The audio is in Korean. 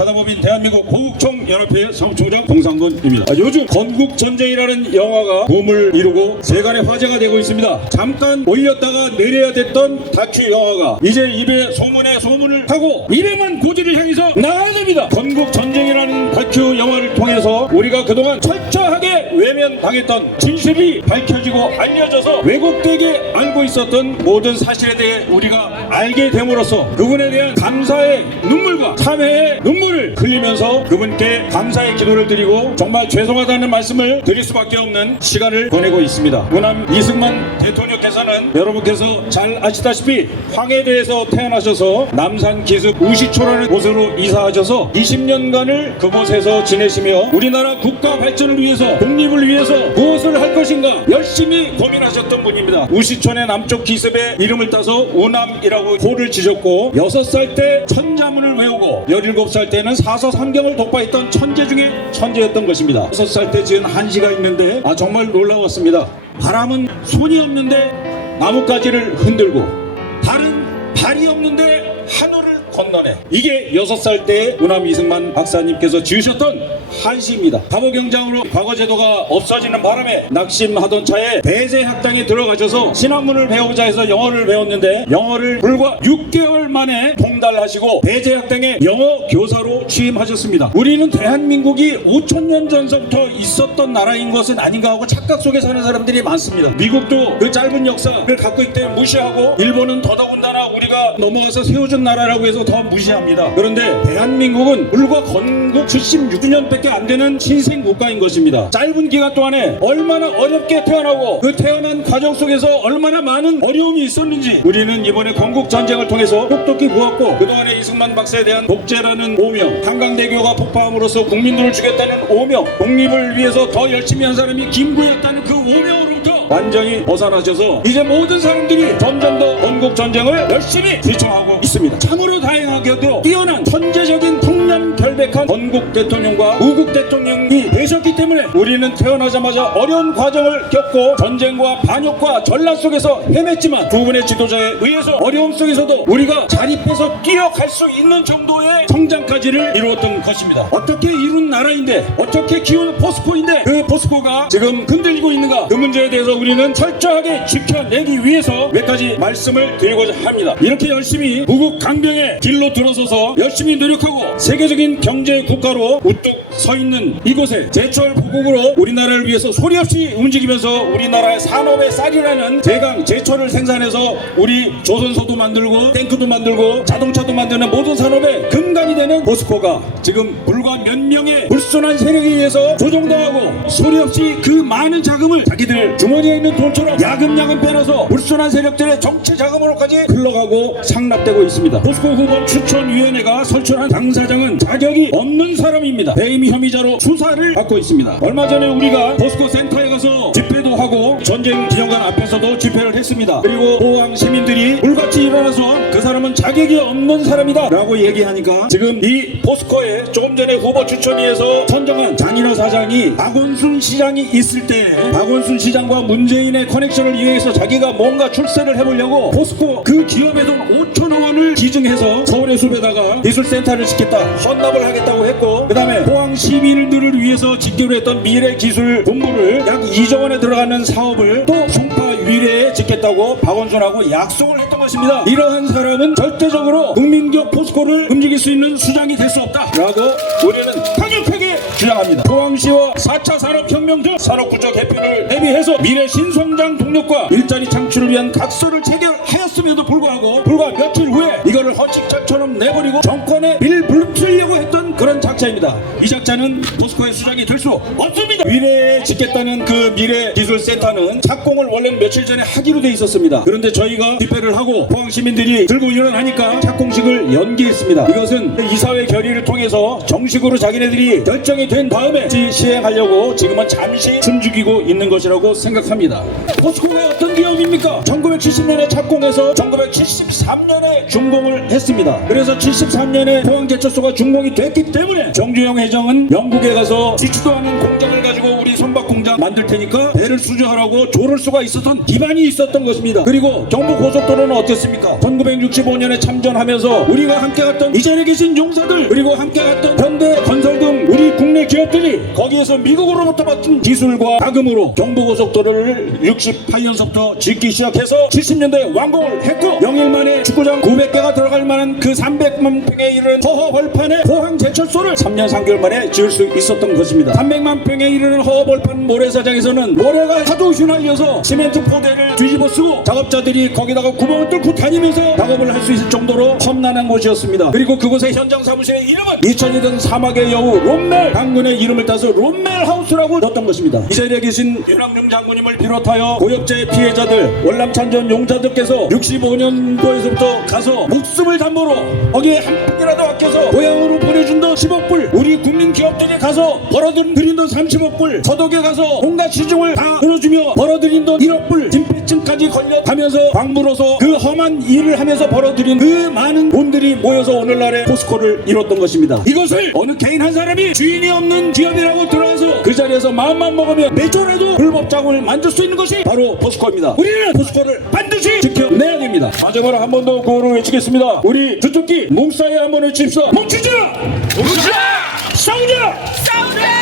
사단법인 대한민국 고국총연합회 사무총장 동상건입니다. 요즘 건국전쟁이라는 영화가 붐을 이루고 세간의 화제가 되고 있습니다. 잠깐 올렸다가 내려야 됐던 다큐 영화가 이제 입에 소문에 소문을 타고 이래만 고지를 향해서 나가야 됩니다. 건국전쟁이라는 다큐 영화를 통해서 우리가 그동안 철저하게 외면당했던 진실이 밝혀지고 알려져서 왜곡되게 알고 있었던 모든 사실에 대해 우리가 알게 됨으로써 그분에 대한 감사의 눈물과 참회의 눈물을 흘리면서 그분께 감사의 기도를 드리고 정말 죄송하다는 말씀을 드릴 수밖에 없는 시간을 보내고 있습니다. 우남 이승만 대통령께서는 여러분께서 잘 아시다시피 황해도에서 태어나셔서 남산 기슭 우시초라는 곳으로 이사하셔서 20년간을 그곳에서 지내시며 우리나라 국가 발전을 위해서 독립을 위해서 무엇을 할 것인가 열심히 고민하셨던 분입니다. 우시촌의 남쪽 기슭에 이름을 따서 우남이라고 호를 지셨고 6살 때 천자문을 외우고 17살 때는 사서삼경을 독파했던 천재 중에 천재였던 것입니다. 6살 때 지은 한시가 있는데 정말 놀라웠습니다. 바람은 손이 없는데 나뭇가지를 흔들고 발은 발이 없는데 하늘을 건너네. 이게 6살 때 우남 이승만 박사님께서 지으셨던 한시입니다. 바보경장으로 과거제도가 없어지는 바람에 낙심하던 차에 배제학당에 들어가셔서 신학문을 배우자 해서 영어를 배웠는데 영어를 불과 6개월 만에 통달하시고 배제학당에 영어 교사로 취임하셨습니다. 우리는 대한민국이 5,000년 전서부터 있었던 나라인 것은 아닌가 하고 착각 속에 사는 사람들이 많습니다. 미국도 그 짧은 역사를 갖고 있기 때문에 무시하고 일본은 더더군다나 우리가 넘어가서 세워준 나라라고 해서 더 무시합니다. 그런데 대한민국은 불과 건국 76주년밖에 안 되는 신생 국가인 것입니다. 짧은 기간 동안에 얼마나 어렵게 태어나고 그 태어난 과정 속에서 얼마나 많은 어려움이 있었는지 우리는 이번에 건국전쟁을 통해서 똑똑히 보았고 그동안에 이승만 박사에 대한 독재라는 오명, 한강대교가 폭파함으로써 국민들을 죽였다는 오명, 독립을 위해서 더 열심히 한 사람이 김구였다는 그 오명으로부터 완전히 벗어나셔서 이제 모든 사람들이 점점 더 건국전쟁을 열심히 지청하고 있습니다. 참으로 다행하게도 뛰어난 천재적인 청렴결백한 건국 대통령과 우국 대통령이 되셨기 때문에 우리는 태어나자마자 어려운 과정을 겪고 전쟁과 반역과 전란 속에서 헤맸지만 두 분의 지도자에 의해서 어려움 속에서도 우리가 자립해서 뛰어갈 수 있는 정도의 성장까지를 이루었던 것입니다. 어떻게 이룬 나라인데 어떻게 키운 포스코인데 그 포스코가 지금 흔들리고 있는가, 그 문제에 대해서 우리는 철저하게 지켜내기 위해서 몇 가지 말씀을 드리고자 합니다. 이렇게 열심히 무국 강병의 길로 들어서서 열심히 노력하고 세계적인 경제 국가로 우뚝 서 있는 이곳에 제철 보국으로 우리나라를 위해서 소리 없이 움직이면서 우리나라의 산업의 쌀이라는 제강 제철을 생산해서 우리 조선소도 만들고 탱크도 만들고 자동차도 만드는 모든 산업의 근간이 되는 포스코가 지금 불과 몇 명의 불순한 세력에 의해서 조종당하고 소리 없이 그 많은 자금을 자기들 주머니에 있는 돈처럼 야금야금 빼놔서 불순한 세력들의 정치 자금으로까지 흘러가고 상납되고 있습니다. 포스코 후보 추천위원회가 설출한 당사장은 자격이 없는 사람입니다. 배임 혐의자로 수사를 받고 있습니다. 얼마 전에 우리가 포스코 센터에 가서 집회도 하고 전쟁 기념관 앞에서도 집회를 했습니다. 그리고 포항 시민들이 불같이 일어나서 그 사람은 자격이 없는 사람이다 라고 얘기하니까 지금 이 포스코에 조금 전에 후보 추천위에서 선정한 장인호 사장이 박원순 시장이 있을 때 박원순 시장과 문재인의 커넥션을 이용해서 자기가 뭔가 출세를 해보려고 포스코 그 기업의 돈 5천억 원을 기증해서 서울의 숲에다가 기술센터를 짓겠다, 헌납을 하겠다고 했고 그 다음에 포항 시민들을 위해서 짓기로 했던 미래기술본부를 약 2조 원에 들어가는 사업을 또 송파 위례에 짓겠다고 박원순하고 약속을 했던 것입니다. 이러한 사람은 절대적으로 국민적 포스코를 움직일 수 있는 수장이 될 수 없다 라고 우리는 강력하게 주장합니다. 포항시와 4차 산업혁명 중 산업구조 개편을 대비해서 미래 신성장 동력과 일자리 창출을 위한 각서를 체결하였음에도 불구하고 불과 며칠 후에 이거를 헌칙자처럼 내버리고 정권에 빌붙으려고 했던 그런 작자입니다. 이 작자는 포스코의 수장이 될 수 없습니다. 미래에 짓겠다는 그 미래기술센터는 착공을 원래는 며칠 전에 하기로 돼 있었습니다. 그런데 저희가 집회를 하고 포항 시민들이 들고 일어나니까 착공식을 연기했습니다. 이것은 이사회 결의를 통해서 정식으로 자기네들이 결정이 된 다음에 시행하려고 지금은 잠시 숨죽이고 있는 것이라고 생각합니다. 포스코가 어떤 기업입니까? 1970년에 착공해서 1973년에 준공을 했습니다. 그래서 73년에 포항제철소가 준공이 됐기 때문에 정주영 회장은 영국에 가서 지지도 않은 공장을 가지고 우리 선박 공장 만들 테니까 배를 수주하라고 조를 수가 있었던 기반이 있었던 것입니다. 그리고 경부고속도로는 어땠습니까? 1965년에 참전하면서 우리가 함께 갔던 이전에 계신 용사들 그리고 함께 갔던 거기에서 미국으로부터 받은 기술과 자금으로 경부고속도로를 68년서부터 짓기 시작해서 70년대에 완공을 했고 영일만에 축구장 900개가 들어갈 만한 그 300만 평에 이르는 허허벌판의 포항제철소를 3년 3개월 만에 지을 수 있었던 것입니다. 300만 평에 이르는 허허벌판 모래사장에서는 모래가 하도 휘날려서 시멘트 포대를 뒤집어 쓰고 작업자들이 거기다가 구멍을 뚫고 다니면서 작업을 할 수 있을 정도로 험난한 곳이었습니다. 그리고 그곳의 현장 사무실의 이름은 2002년 사막의 여우 롬멜 장군의 이름을 따서 롬멜 하우스라고 넣었던 것입니다. 이 자리에 계신 윤학룡 장군님을 비롯하여 고엽제 피해자들 월남찬전 용자들께서 65년도에서부터 가서 목숨을 담보로 거기에 한 푼이라도 아껴서 고향으로 보내준 돈 10억 불, 우리 국민 기업들이 가서 벌어들인 돈 30억 불, 서독에 가서 온갖 시중을 다 들어주며 벌어들인 돈 1억 불, 진폐증까지 걸려가면서 광부로서 그 험한 일을 하면서 벌어들인 그 많은 돈들이 모여서 오늘날의 포스코를 이뤘던 것입니다. 이것을 어느 개인 한 사람이 주인이 없는 기업이라고 들어와서 그 자리에서 마음만 먹으면 내조라도 불법 자금을 만들 수 있는 것이 바로 포스코입니다. 우리는 포스코를 반드시 지켜내야 됩니다. 마지막으로 한 번 더 구호를 외치겠습니다. 우리 주특기 뭉사에 한번 외칩시다. 뭉치자! 뭉치자! 싸우자! 싸우자!